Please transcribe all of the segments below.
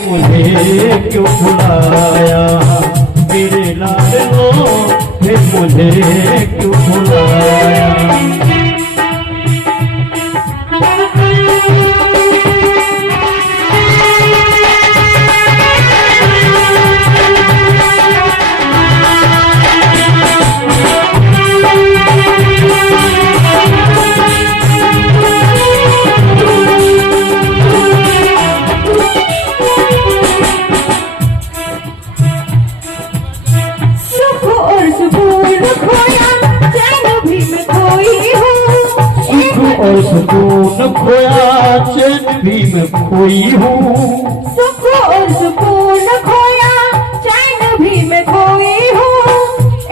मुझे क्यों बुलाया मेरे लाडलो, फिर मुझे क्यों बुलाया। और सुकून खोया चैन भी मैं खोई हूँ। सुख और सुकून खोया चैन भी मैं खोई हूँ।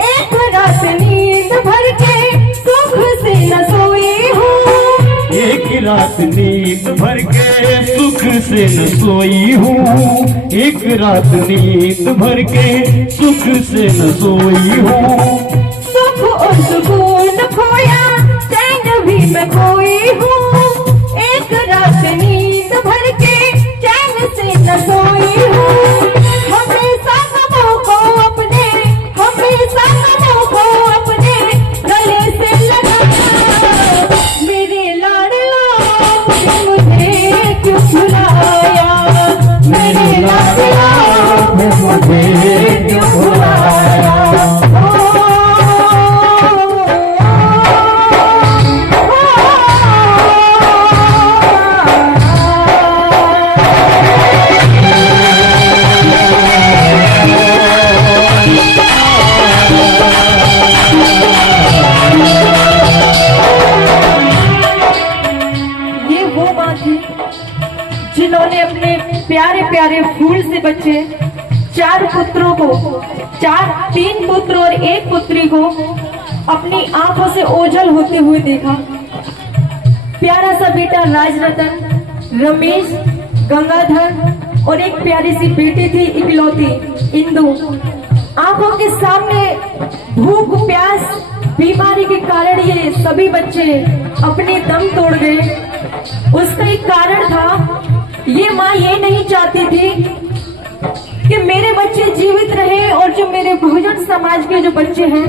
एक रात नींद भर के सुख से न सोई हूँ। एक रात नींद भर के सुख से न सोई हूँ। एक रात नींद भर के सुख से न सोई हूँ। सुख और सुकून खोया चैन भी मैं खोई हूँ। एक रात नींद भर के चैन से न सोई हूँ। हमेशा गमों को अपने, हमेशा गमों को अपने गले से लगाया। मेरे लाडला मुझे क्यों भुलाया, मेरे लाडला मुझे क्यों भुलाया। जिन्होंने अपने प्यारे प्यारे फूल से बच्चे चार पुत्रों को, तीन पुत्र और एक पुत्री को अपनी आंखों से ओझल होते हुए देखा। प्यारा सा बेटा राजरतन, रमेश, गंगाधर और एक प्यारी सी बेटी थी इकलौती इंदु। आंखों के सामने भूख प्यास बीमारी के कारण ये सभी बच्चे अपने दम तोड़ गए। उसका एक कारण था, ये माँ ये नहीं चाहती थी कि मेरे बच्चे जीवित रहे और जो मेरे बहुजन समाज के जो बच्चे हैं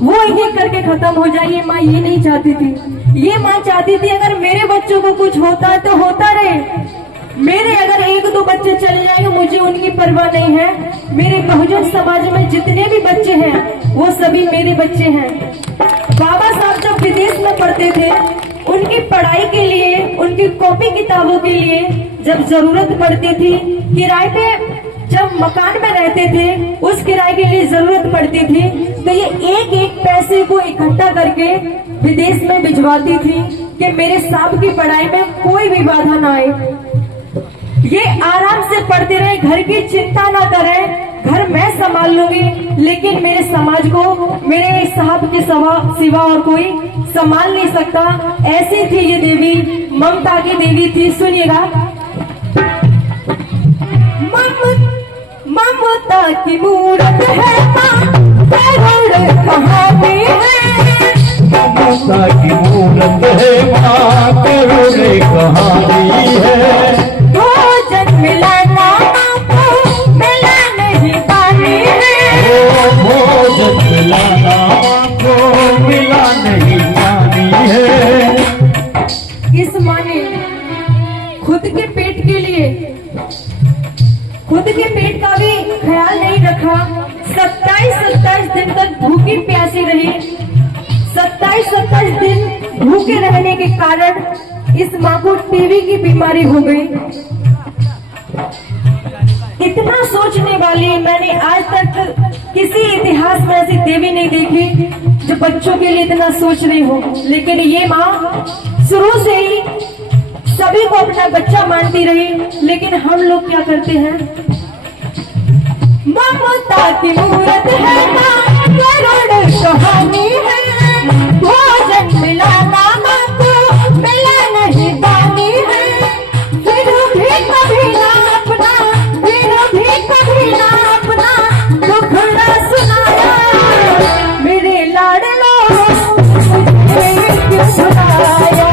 वो एक एक करके खत्म हो जाए। ये माँ ये नहीं चाहती थी। ये माँ चाहती थी अगर मेरे बच्चों को कुछ होता है तो होता रहे। मेरे अगर एक दो बच्चे चले जाएंगे मुझे उनकी परवाह नहीं है। मेरे बहुजन समाज में जितने भी बच्चे हैं वो सभी मेरे बच्चे हैं। बाबा साहब जब विदेश में पढ़ते थे, उनकी पढ़ाई के लिए, उनकी कॉपी किताबों के लिए जब जरूरत पड़ती थी, किराए पे जब मकान में रहते थे उस किराए के लिए जरूरत पड़ती थी, तो ये एक एक पैसे को इकट्ठा करके विदेश में भिजवाती थी कि मेरे साहब की पढ़ाई में कोई भी बाधा ना आए। ये आराम से पढ़ते रहे, घर की चिंता ना करें, घर मैं संभाल लूंगी, लेकिन मेरे समाज को मेरे साहब के सिवा और कोई संभाल नहीं सकता। ऐसी थी ये देवी, ममता की देवी थी। सुनिएगा, ममता की मूरत है कहानी है। ममता की मूरत है माँ करुणे कहानी है। भोजन मिलाना तो मिला नहीं पानी है। भोजन मिलाना को मिला नहीं पानी है। इस माँ ने खुद के पेट के लिए, खुद के पेट का भी ख्याल नहीं रखा। 27 दिन तक भूखी प्यासी रही। 27 दिन भूखे रहने के कारण इस माँ को टीबी की बीमारी हो गई। इतना सोचने वाली मैंने आज तक किसी इतिहास में ऐसी देवी नहीं देखी जो बच्चों के लिए इतना सोच रही हो। लेकिन ये माँ शुरू से ही सभी को अपना बच्चा मानती रही। लेकिन हम लोग क्या करते हैं, ममता की मूरत है माँ करुणे कहानी है। भोजन मिलाना माँ को मिला नहीं पानी है। फिर भी कभी ना अपना, फिर भी कभी ना अपना दुखड़ा सुनाया। मेरे लाडलो मुझे क्यों भुलाया,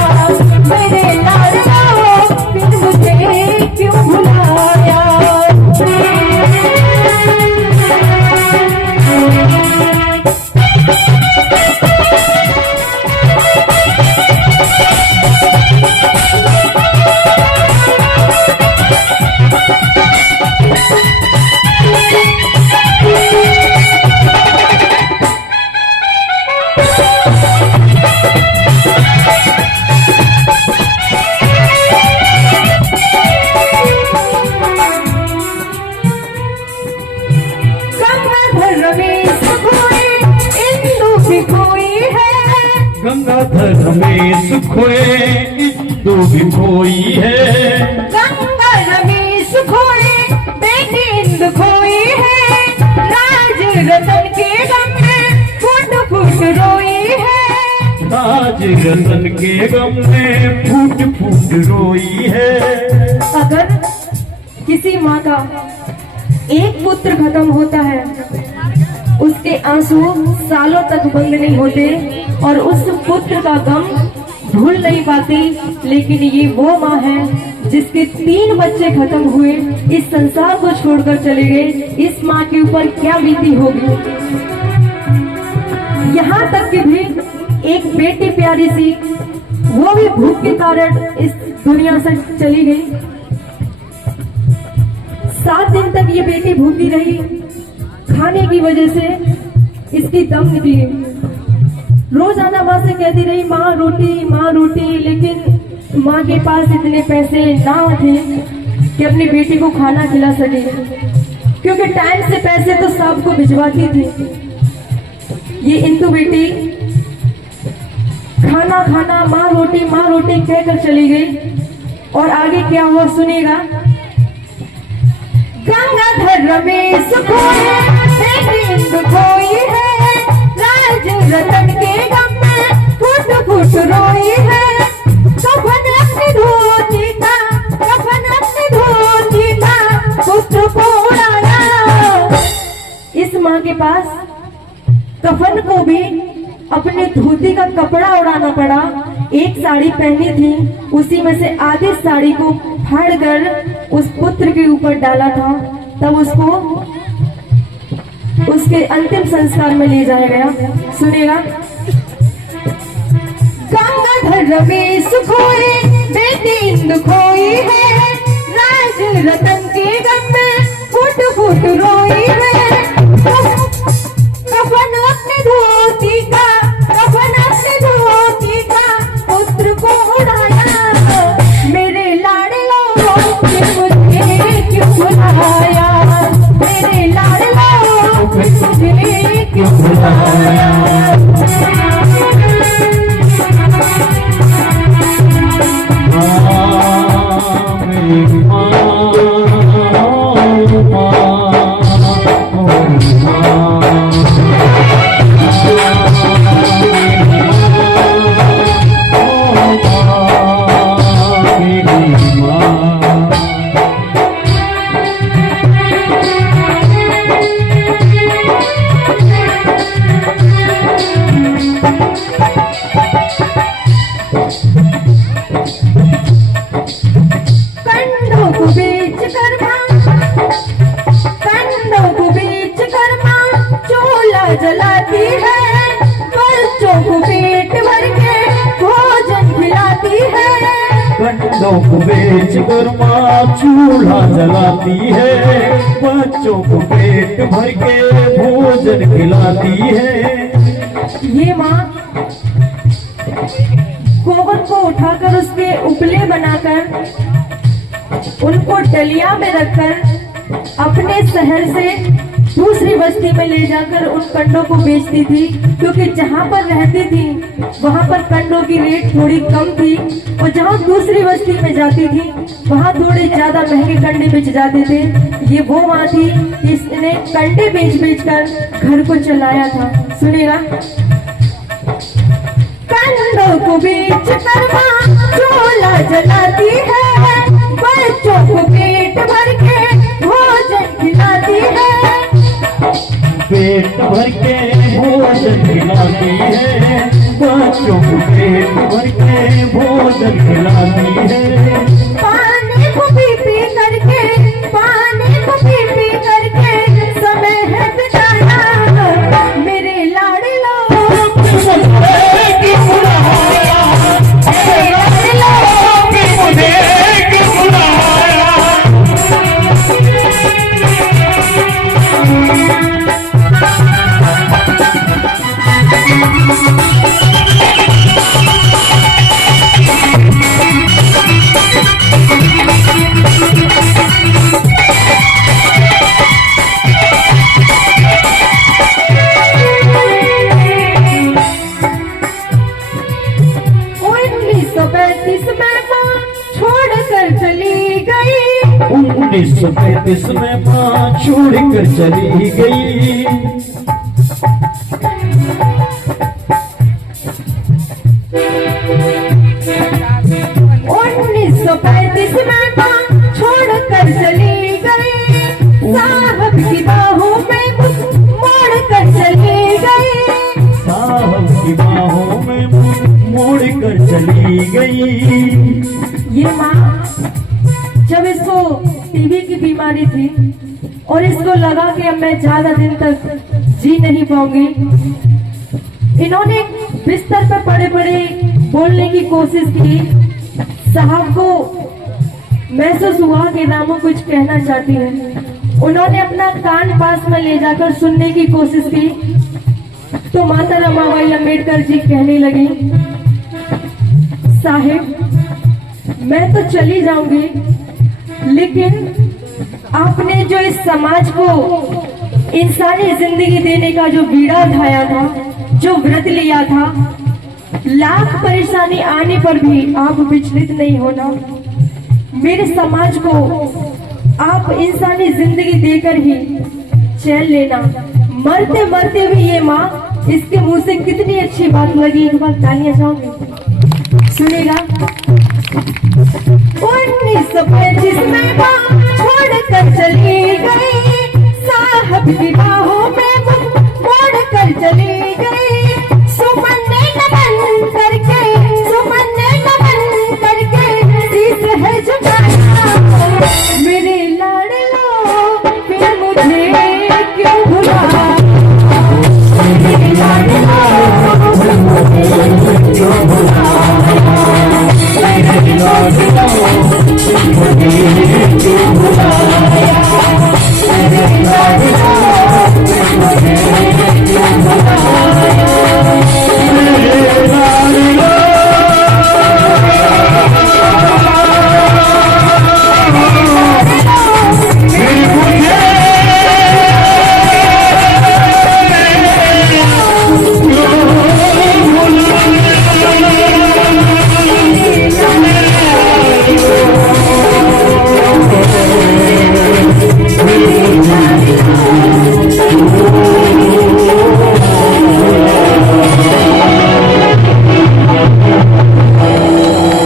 मेरे लाडलो फिर मुझे क्यों भुलाया। खोए इंदु भी खोई है। गंगा रमेश खोए बेटी इंदु खोई है। राज रतन के गम में फुट फुट रोई है। राज रतन के गम में फूट फूट रोई है। अगर किसी माँ का एक पुत्र खत्म होता है, उसके आंसू सालों तक बंद नहीं होते और उस पुत्र का गम भूल नहीं पाती। लेकिन ये वो माँ है जिसके 3 बच्चे खत्म हुए, इस संसार को छोड़कर चले गए। इस माँ के ऊपर क्या बीती होगी। यहाँ तक कि भी एक बेटी प्यारी सी, वो भी भूख के कारण इस दुनिया से चली गई। 7 दिन तक ये बेटी भूखी रही। खाने की वजह से इसकी दम निकली। रोजाना माँ से कहती रही माँ रोटी, लेकिन माँ के पास इतने पैसे ना थे कि अपनी बेटी को खाना खिला सके, क्योंकि टाइम से पैसे तो सबको भिजवाती थी। ये इंदु बेटी खाना खाना माँ रोटी कहकर चली गई। और आगे क्या हुआ सुनेगा। गंगाधर रमेश खोए बेटी इंदु खोई है। राज रतन के गम में फुट फुट रोई है। कफन अपनी धोती का, कफन अपनी धोती का पुत्र को उड़ाया। इस माँ के पास कफन को भी अपने धोती का कपड़ा उड़ाना पड़ा। एक साड़ी पहनी थी, उसी में से आधी साड़ी को फाड़कर उस पुत्र के ऊपर डाला था। तब उसको उसके अंतिम संस्कार में ले जाया गया। सुनेगा। गंगाधर रमेश खोए बेटी इंदु खोई है। राज रतन के गम में फुट फुट रोई है। कफन अपने धोती का, कफन अपने धोती का पुत्र को उड़ाया। मेरे लाडलो मुझे क्यों बुलाया। मेरे लाडलो मुझे क्यों बुलाया। जलाती है, बच्चों को पेट भर के भोजन खिलाती है। कंडों को बेच कर माँ चूल्हा जलाती है। बच्चों को पेट भर के भोजन खिलाती है। ये माँ गोबर को उठाकर उसके उपले बनाकर उनको डलिया में रखकर अपने शहर से दूसरी बस्ती में ले जाकर उन कंडों को बेचती थी। क्योंकि जहाँ पर रहती थी वहाँ पर कंडों की रेट थोड़ी कम थी और जहाँ दूसरी बस्ती में जाती थी वहाँ थोड़े ज्यादा महंगे कंडे बेच जाते थे। ये वो माँ थी जिसने कंडे बेच बेच कर घर को चलाया था। सुनेगा। कंडों को बेच कर माँ चूल्हा जलाती है। बच्चों को पेट भर के भोजन खिलाती है। पेट भर के भोजन खिलाती है। बच्चों को पेट भर के भोजन खिलाती है। पानी को पी पी करके, पानी को पी पी करके समय है बिताना। मेरे लाडलो 1935 में माँ छोड़ कर चली गई। 1935 में माँ छोड़ कर चली गई, साहब की बाहों में मोड़ कर चली गई, साहब की बाहों में मोड़ कर चली गई। ये माँ जब इसको टीबी की बीमारी थी और इसको लगा कि अब मैं ज्यादा दिन तक जी नहीं पाऊंगी, इन्होंने बिस्तर पर पड़े पड़े बोलने की कोशिश की। साहब को महसूस हुआ कि रामू कुछ कहना चाहती है। उन्होंने अपना कान पास में ले जाकर सुनने की कोशिश की तो माता रमाबाई अम्बेडकर जी कहने लगी, साहिब मैं तो चली जाऊंगी, लेकिन आपने जो इस समाज को इंसानी जिंदगी देने का जो बीड़ा उठाया था, जो व्रत लिया था, लाख परेशानी आने पर भी आप विचलित नहीं होना। मेरे समाज को आप इंसानी जिंदगी देकर ही चैन लेना। मरते मरते भी ये माँ, इसके मुंह से कितनी अच्छी बात लगी, एक बार तालियां जाओगे सुनेगा। 1935 में माँ